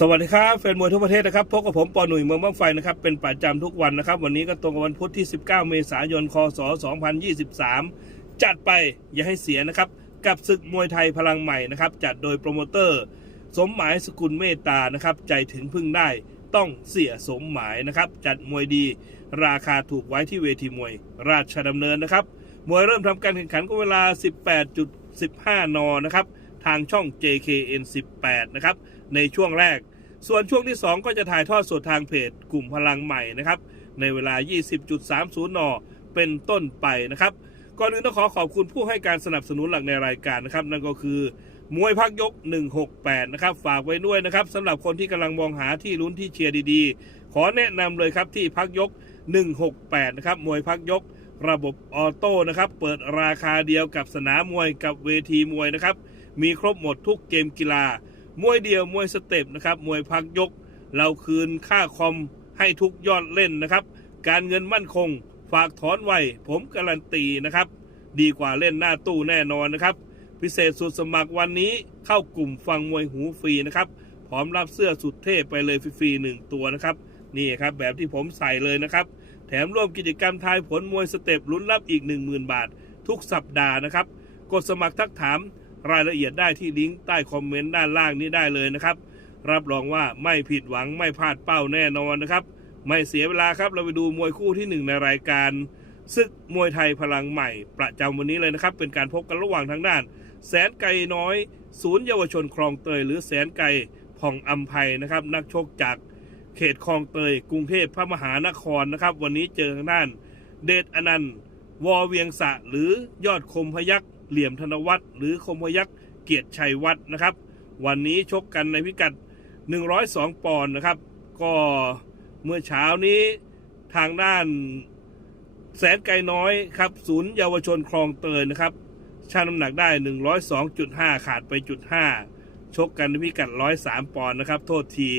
สวัสดีครับแฟนมวยทั่วประเทศนะครับพบกับผมปอหนุ่ยเมืองบ้างไฟนะครับเป็นประจำทุกวันนะครับ วันนี้ก็ตรงกับวันพุธที่ 19 เมษายน คศ 2023 จัดไปอย่าให้เสียนะครับ กับศึกมวยไทยพลังใหม่นะครับ จัดโดยโปรโมเตอร์ สมหมายสกุลเมตตานะครับ ใจถึงพึ่งได้ต้องเสียสมหมายนะครับ จัดมวยดี ราคาถูกไว้ที่เวทีมวย ราชดำเนินนะครับ มวยเริ่มทำการแข่งขันก็เวลา 18.15 นนะครับทางช่อง JKN 18 นะครับ ในช่วงแรก ส่วนช่วงที่ 2 ก็จะถ่ายทอดสดทางเพจกลุ่มพลังใหม่นะครับ ในเวลา 20.30 น เป็นต้นไปนะครับ ก่อนอื่นต้องขอขอบคุณผู้ให้การสนับสนุนหลักในรายการนะครับ นั่นก็คือ มวยพักยก 168 นะครับ ฝากไว้ด้วยนะครับสำหรับคนที่กำลังมองหาที่ลุ้นที่เชียร์ดีๆ ขอแนะนำเลยครับที่พักยก 168 นะครับ มวยพักยกระบบออโต้นะครับ เปิดราคาเดียวกับสนามมวยกับเวทีมวยนะครับ มีครบหมดทุกเกมกีฬา มวยเดียวมวยสเต็ปนะครับมวยพักยก เราคืนค่าคอมให้ทุกยอดเล่นนะครับ การเงินมั่นคง ฝากถอนไวผมการันตีนะครับ ดีกว่าเล่นหน้าตู้แน่นอนนะครับ พิเศษสุดสมัครวันนี้เข้ากลุ่มฟังมวยหูฟรีนะครับพร้อมรับเสื้อสุดเท่ไปเลยฟรีๆหนึ่งตัวนะครับนี่ครับแบบที่ผมใส่เลยนะครับแถมร่วมกิจกรรมทายผลมวยสเต็ปลุ้นรับอีก 10,000 บาท ทุกสัปดาห์นะครับ กดสมัครทักถาม รายละเอียดได้ที่ลิงก์ใต้คอมเมนต์ด้านล่างนี้ได้เลยนะครับ รับรองว่าไม่ผิดหวังไม่พลาดเป้าแน่นอนนะครับ ไม่เสียเวลาครับเราไปดูมวยคู่ที่หนึ่งในรายการศึกมวยไทยพลังใหม่ ประจำวันนี้เลยนะครับ เป็นการพบกันระหว่างทางด้าน แสนไก่น้อย ศูนย์เยาวชนคลองเตย หรือแสนไก่ผ่องอัมภัยนะครับ นักชกจากเขตคลองเตย กรุงเทพพระมหานครนะครับ วันนี้เจอทางด้าน เดชอนันต์วอเวียงสะหรือยอดคมพยักษ์ เหลี่ยมธนวัฒน์หรือคมพยักษ์เกียรติชัยวัฒน์นะครับ วันนี้ชกกันในพิกัด 102 ปอนด์นะครับ ก็เมื่อเช้านี้ทางด้านแสนไกลน้อยครับศูนย์เยาวชนคลองเตยนะครับชั่งน้ำหนักได้ 102.5 ขาดไปจุด5ชกกันในพิกัด 103 ปอนด์นะครับ โทษที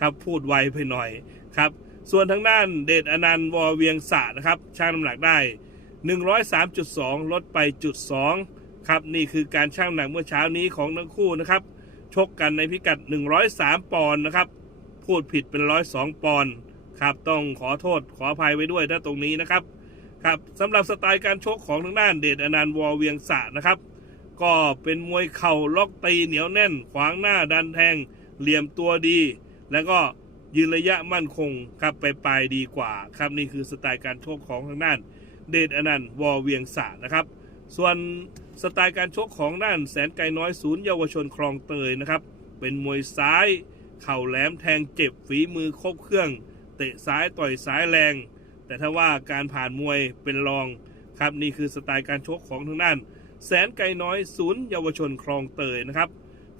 ครับพูดไวไปหน่อยครับ ส่วนทางด้านเดชอนันต์วอเวียงสะนะครับชั่งน้ำหนักได้ 103.2 ลดไปจุด2ครับนี่คือการชั่งหนักเมื่อเช้านี้ของทั้งคู่นะครับ ชกกันในพิกัด 103 ปอนด์นะครับ พูดผิดเป็น 102 ปอนด์ครับต้องขอโทษขออภัยไว้ด้วยถ้าตรงนี้นะครับครับสำหรับสไตล์การชกของทางด้านเดชอนันต์วอเวียงสะนะครับ ก็เป็นมวยเข่าล็อกตีเหนียวแน่น ขวางหน้าดันแทง เหลี่ยมตัวดี แล้วก็ยืนระยะมั่นคงครับไปปลายดีกว่า ครับนี่คือสไตล์การชกของทางด้าน เดชอนันต์วอเวียงสะนะครับ ส่วนสไตล์การชกของด้านแสนไกลน้อยศูนย์เยาวชนคลองเตยนะครับ เป็นมวยซ้าย เข่าแหลมแทงเจ็บฝีมือครบเครื่อง เตะซ้ายต่อยซ้ายแรง แต่ถ้าว่าการผ่านมวยเป็นรองครับนี่คือสไตล์การชกของทางด้าน แสนไกลน้อยศูนย์เยาวชนคลองเตยนะครับ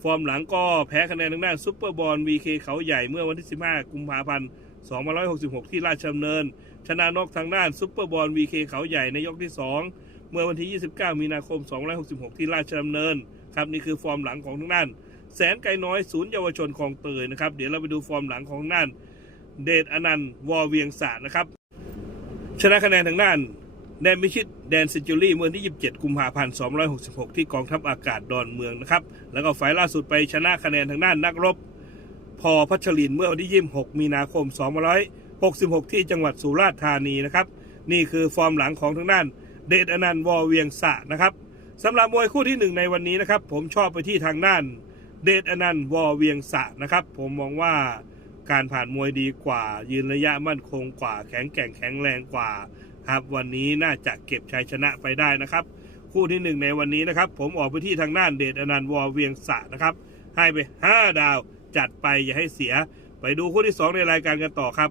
ฟอร์มหลังก็แพ้คะแนนทางด้านซุปเปอร์บอล VK เขาใหญ่เมื่อวันที่ 15 กุมภาพันธ์2566 ที่ราชดำเนิน ชนะนอกทางด้านซุปเปอร์บอล VK เคเขาใหญ่ในยกที่ 2 เมื่อวันที่ 29 มีนาคม2566 ที่ราชดำเนินครับนี่คือฟอร์มหลังของทางด้าน แสนไกลน้อยศูนย์เยาวชนคลองเตยนะครับเดี๋ยวเราไปดูฟอร์มหลังของทางด้าน เดชอนันต์วอเวียงสนะครับ ชนะคะแนนทางด้านแดนมิชิตแดนเซนจูรี่เมื่อวันที่ 27 กุมภาพันธ์2566 ที่กองทัพอากาศดอนเมืองนะครับ แล้วก็ไฟล์ล่าสุดไปชนะคะแนนทางด้านนักรบ พอพัชรินเมื่อวันที่ 26 มีนาคม 2 66 ที่จังหวัดสุราษฎร์ธานีนะครับ นี่คือฟอร์มหลังของทางด้าน เดชอนันต์วอเวียงสะนะครับสำหรับมวยคู่ที่หนึ่งในวันนี้นะครับ ผมชอบไปที่ทางด้าน เดชอนันต์วอเวียงสะนะครับ ผมมองว่าการผ่านมวยดีกว่า ยืนระยะมั่นคงกว่า แข็งแกร่งแข็งแรงกว่าครับวันนี้น่าจะเก็บชัยชนะไปได้นะครับ คู่ที่หนึ่งในวันนี้นะครับ ผมออกไปที่ทางด้านเดชอนันต์วอเวียงสะนะครับ ให้ไป 5 ดาวจัดไปอย่าให้เสีย ไปดูคู่ที่ 2 ในรายการกันต่อครับ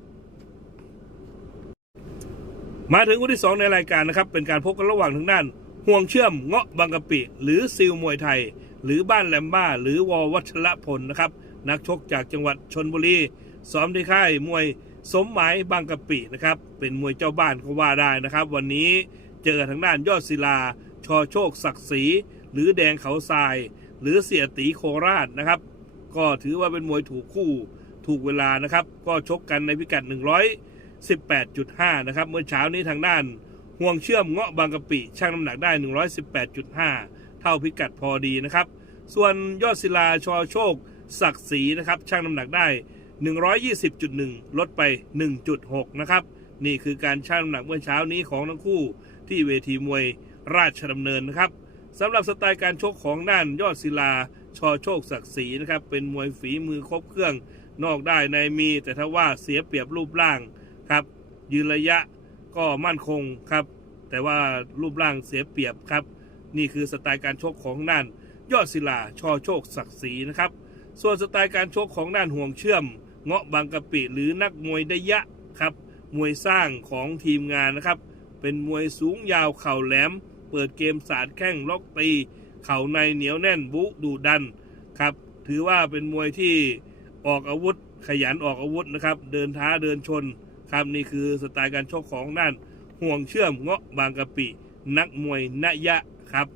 มาถึงคู่ที่ 2 ในรายการนะครับ เป็นการพบกันระหว่างทางด้าน ห่วงเชื่อมเงาะบางกะปิ หรือซิลมวยไทย หรือบ้านแลมบ้า หรือวอวัชระพลนะครับ นักชกจากจังหวัดชนบุรีซ้อมที่ค่ายมวยสมหมายบางกะปินะครับ เป็นมวยเจ้าบ้านก็ว่าได้นะครับ วันนี้เจอทางด้านยอดศิลา ชอโชคศักดิ์ศรีหรือแดงเขาทราย หรือเสียตีโคราชนะครับ ก็ถือว่าเป็นมวยถูกคู่ถูกเวลานะครับ ก็ชกกันในพิกัด 118.5 นะครับ เมื่อเช้านี้ทางด้านห่วงเชื่อมเงาะบางกะปิช่างน้ำหนักได้ 118.5 เท่าพิกัดพอดีนะครับ ส่วนยอดศิลาชอโชคศักดิ์ศรีนะครับช่างน้ำหนักได้ 120.1 ลดไป 1.6 นะครับ นี่คือการชั่งน้ำหนักเมื่อเช้านี้ของทั้งคู่ที่เวทีมวยราชดำเนินนะครับสำหรับสไตล์การชกของด้านยอดศิลาชอโชคศักดิ์ศรีนะครับเป็นมวยฝีมือครบเครื่องนอกได้ในมี แต่ถ้าว่าเสียเปรียบรูปร่าง ครับ ยืนระยะก็มั่นคงครับ แต่ว่ารูปร่างเสียเปรียบครับ นี่คือสไตล์การชกของด้านยอดศิลาชอโชคศักดิ์ศรีนะครับ ส่วนสไตล์การชกของด้านห่วงเชื่อม เงาะบางกะปิหรือนักมวยได้ยะครับ มวยสร้างของทีมงานนะครับ เป็นมวยสูงยาวเข่าแหลม เปิดเกมสาดแข้งล็อกตี เข่าในเหนียวแน่นบุดุดันครับ ถือว่าเป็นมวยที่ออกอาวุธขยันออกอาวุธนะครับ เดินท้าเดินชน ครับนี่คือสไตล์การชกของด้านห่วงเชื่อมเงาะบางกะปิ นักมวยนยะครับ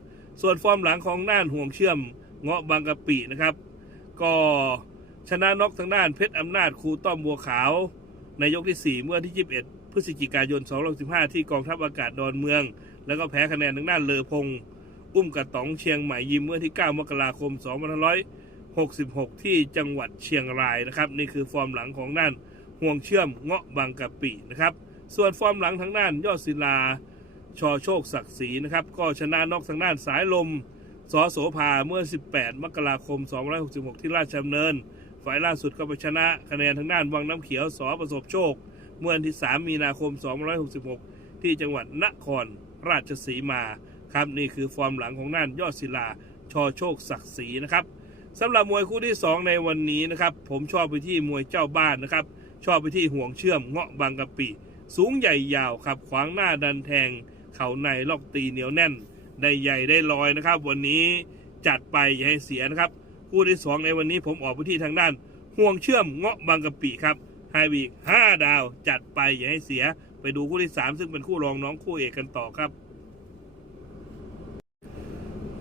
ส่วนฟอร์มหลังของด้านห่วงเชื่อมเงาะบางกะปินะครับ ก็ชนะน็อกทางด้านเพชรอำนาจครูต้อมบัวขาว ในยกที่ 4 เมื่อที่ 21 พฤศจิกายน 2515 ที่กองทัพอากาศดอนเมือง แล้วก็แพ้คะแนนทางด้านเลอพง อุ้มกระต๋องเชียงใหม่ยิมเมื่อที่ 9 มกราคม 2566 ที่จังหวัดเชียงรายนะครับ นี่คือฟอร์มหลังของด้าน ห่วงเชื่อมเงาะบางกะปินะครับ ส่วนฟอร์มหลังทางด้านยอดศิลาชอโชคศักดิ์ศรีนะครับ ก็ชนะนอกทางด้านสายลมสอโสภาเมื่อ 18 มกราคม 266 ที่ราชดำเนิน ฝ่ายล่าสุดก็ไปชนะคะแนนทางด้านวังน้ำเขียวสอประสบโชค เมื่อวันที่ 3 มีนาคม 266 ที่จังหวัดนครราชสีมา ครับนี่คือฟอร์มหลังของด้านยอดศิลาชอโชคศักดิ์ศรีนะครับ สำหรับมวยคู่ที่ 2 ในวันนี้นะครับ ผมชอบไปที่มวยเจ้าบ้านนะครับ ชอบไปที่ห่วงเชื่อมเงาะบางกะปิ สูงใหญ่ยาวครับ ขวางหน้าดันแทง เข่าในล็อกตีเหนียวแน่น ได้ใหญ่ได้ลอยนะครับ วันนี้จัดไปอย่าให้เสียนะครับ คู่ที่สองในวันนี้ผมออกไปที่ทางด้าน ห่วงเชื่อมเงาะบางกะปิครับไฮวีกห้าดาวจัดไปอย่าให้เสีย ไปดูคู่ที่สามซึ่งเป็นคู่รองน้องคู่เอกกันต่อครับ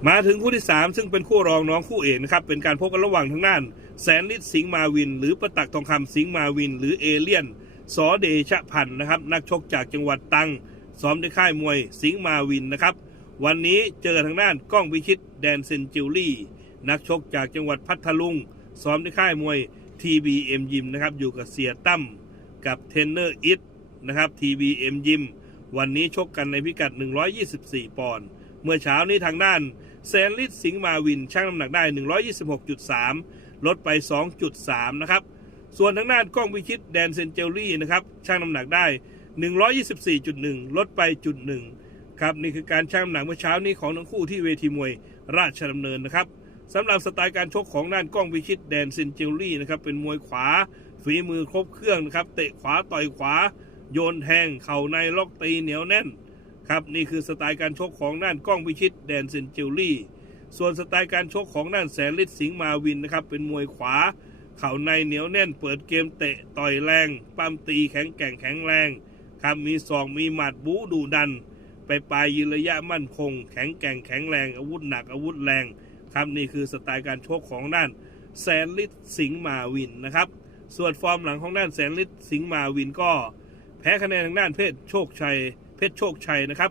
มาถึงคู่ที่ 3 ซึ่งเป็นคู่รองน้องคู่เอกนะครับ เป็นการพบกันระหว่างทางด้าน แสนฤทธิ์สิงห์มาวิน หรือประตักทองคำสิงห์มาวิน หรือเอเลียนสอเดชะพันธ์นะครับ นักชกจากจังหวัดตังซ้อมในค่ายมวยสิงห์มาวินนะครับ วันนี้เจอทางด้านก้องวิชิตแดนเซนจิวลี่ นักชกจากจังหวัดพัทลุงซ้อมในค่ายมวย TBM ยิมนะครับอยู่กับเสียตั้มกับเทนเนอร์อิทนะครับ TBM ยิมวันนี้ชกกันในพิกัด 124 ปอนด์เมื่อเช้านี้ทางด้าน แซนลิสสิงห์มาวินชั่งน้ำหนักได้ 126.3 ลดไป 2.3 นะครับ ส่วนทางด้านกล้องวิชิตแดนเซนเจลลี่นะครับชั่งน้ำหนักได้ 124.1 ลดไปจุดหนึ่งครับนี่คือการชั่งน้ำหนักเมื่อเช้านี้ของทั้งคู่ที่เวทีมวยราชดำเนินนะครับสำหรับสไตล์การชกของด้านกล้องวิชิตแดนเซนเจลลี่นะครับเป็นมวยขวาฝีมือครบเครื่องนะครับเตะขวาต่อยขวา โยนแทงเข่าในล็อกตีเหนียวแน่น ครับนี่คือสไตล์การชกของด้านกล้องพิชิตแดนเซนจิลลี่ ส่วนสไตล์การชกของด้านแสนฤทธิ์สิงห์มาวินนะครับเป็นมวยขวา เข่าในเหนียวแน่นเปิดเกมเตะต่อยแรงปั้มตีแข็งแกร่งแข็งแรงครับมีศอกมีหมัดบู๊ดุดัน ไปปลายยืนระยะมั่นคง แข็งแกร่งแข็งแรงอาวุธหนักอาวุธแรงครับนี่คือสไตล์การชกของด้านแสนฤทธิ์สิงห์มาวินนะครับส่วนฟอร์มหลังของด้านแสนฤทธิ์สิงห์มาวินก็ แพ้คะแนนทางด้านเพชรโชคชัย เพชรโชคชัยนะครับ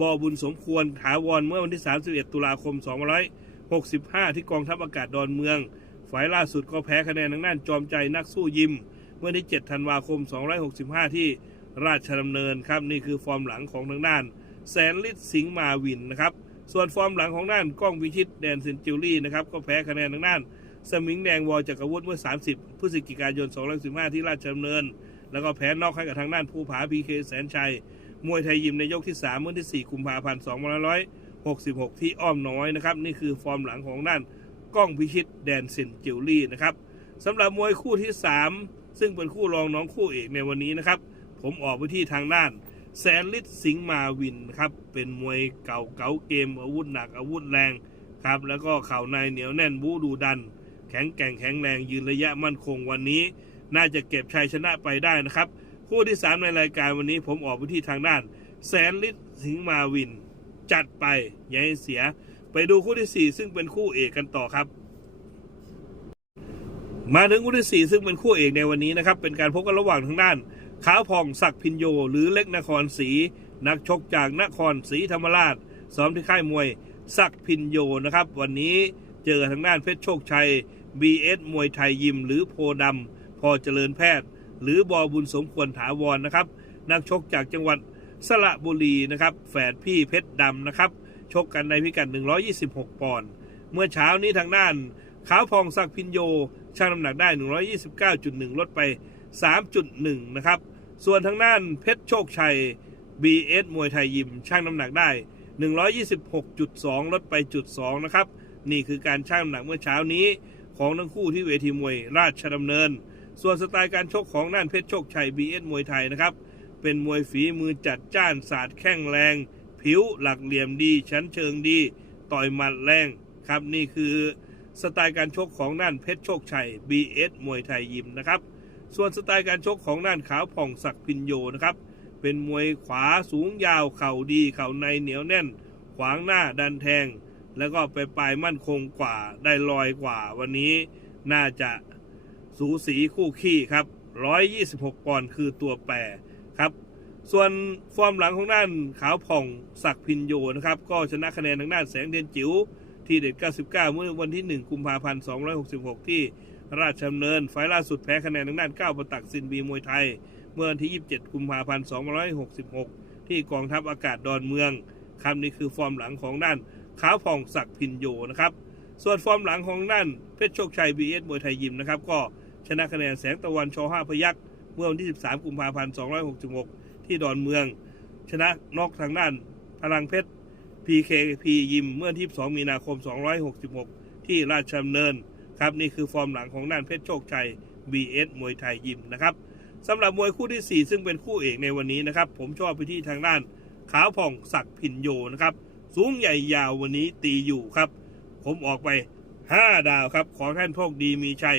บอบุญสมควรถาวรเมื่อวันที่ 31 ตุลาคม 2565 ที่กองทัพอากาศดอนเมือง ฝ่ายล่าสุดก็แพ้คะแนนทางด้านจอมใจนักสู้ยิม เมื่อที่ 7 ธันวาคม265 ที่ราชดำเนินครับนี่คือฟอร์มหลังของทางด้าน แสนฤทธิ์สิงห์มาวินนะครับส่วนฟอร์มหลังของด้านก้องวิชิตแดนเซนจิวลี่นะครับก็แพ้คะแนนทางด้าน สมิงแดงวอจักรวุฒิเมื่อ 30 พฤศจิกายน215ที่ราชดำเนิน แล้วก็แพ้นอกให้กับทางด้านภูผาพีเคแสนชัย มวยไทยยิมในยกที่3เมื่อที่ 4 กุมภาพันธ์2566 ที่อ้อมน้อยนะครับ นี่คือฟอร์มหลังของด้านก้องพิชิตแดนเซนจิวลี่นะครับสำหรับมวยคู่ที่ 3 ซึ่งเป็นคู่รองน้องคู่เอกในวันนี้นะครับ ผมออกไปที่ทางด้านแสนฤทธิ์สิงห์มาวินครับเป็นมวยเก่าเก๋าเกม อาวุธหนักอาวุธแรงครับแล้วก็เข่าในเหนียวแน่นบูดูดัน แข็งแกร่งแข็งแรงยืนระยะมั่นคงวันนี้ น่าจะเก็บชัยชนะไปได้นะครับ คู่ที่ 3 ในรายการวันนี้ผมออกไปที่ทางด้าน แสนฤทธิ์สิงห์มาวิน จัดไปอย่าให้เสีย ไปดูคู่ที่ 4 ซึ่งเป็นคู่เอกกันต่อครับ มาถึงคู่ที่ 4 ซึ่งเป็นคู่เอกในวันนี้นะครับ เป็นการพบกันระหว่างทางด้านขาวผ่องศักพินโย หรือเล็กนครศรีนักชกจากนครศรีธรรมราชซ้อมที่ค่ายมวยศักพินโยนะครับ วันนี้เจอทางด้านเพชรโชคชัย BS มวยไทยยิมหรือโพดำพอเจริญแพทย์ หรือบอบุญสมควรถาวรนะครับ นักชกจากจังหวัดสระบุรีนะครับ แฝดพี่เพชรดำนะครับ ชกกันในพิกัด 126 ปอนด์เมื่อเช้านี้ทางด้านขาวพองศักพินโยช่างน้ำหนักได้ 129.1 ลดไป 3.1 นะครับ ส่วนทางด้านเพชรโชคชัย BS มวยไทยยิมช่างน้ำหนักได้ 126.2 ลดไปจุด2นะครับ นี่คือการช่างน้ำหนักเมื่อเช้านี้ของทั้งคู่ที่เวทีมวยราชดำเนิน ส่วนสไตล์การชกของด้านเพชรโชคชัย BS มวยไทยนะครับ เป็นมวยฝีมือจัดจ้านศาสตร์แข้งแรง ผิวหลักเหลี่ยมดี ชั้นเชิงดี ต่อยหมัดแรงครับนี่คือสไตล์การชกของด้านเพชรโชคชัย BS มวยไทยยิมนะครับ ส่วนสไตล์การชกของด้านขาวผ่องศักดิ์พินโยนะครับ เป็นมวยขวาสูงยาวเข่าดีเข่าในเหนียวแน่น ขวางหน้าดันแทง แล้วก็ไปปลายมั่นคงกว่าได้ลอยกว่า วันนี้น่าจะ สูสีคู่ขี้ครับ 126 ปอนด์คือตัวแปรครับ ส่วนฟอร์มหลังของด้านขาวผ่องศักพินโยนะครับ ก็ชนะคะแนนทางด้านแสงเทียนจิ๋วที่เด็ด 99 เมื่อวันที่ 1 กุมภาพันธ์ 266 ที่ราชดำเนิน ไฟล์ล่าสุดแพ้คะแนนทางด้านก้าวประตักซินบีมวยไทย เมื่อวันที่ 27 กุมภาพันธ์ 266 ที่กองทัพอากาศดอนเมืองคำนี้คือฟอร์มหลังของด้านขาวผ่องศักพินโยนะครับ ส่วนฟอร์มหลังของด้านเพชรโชคชัย BS มวยไทยยิมนะครับก็ ชนะคะแนนแสงตะวันช5พยักเมื่อวันที่ 13 กุมภาพันธ์266 ที่ดอนเมือง ชนะนอกทางด้านพลังเพชร PKP ยิมเมื่อที่2มีนาคม 266 ที่ราชดำเนินครับนี่คือฟอร์มหลังของด้านเพชรโชคชัย BS มวยไทยยิมนะครับสำหรับมวยคู่ที่ 4 ซึ่งเป็นคู่เอกในวันนี้นะครับ ผมชอบไปที่ทางด้านขาวผ่องศักดิ์พินโยนะครับ สูงใหญ่ยาววันนี้ตีอยู่ครับ ผมออกไป 5 ดาวครับ ขอท่านโชคดีมีชัย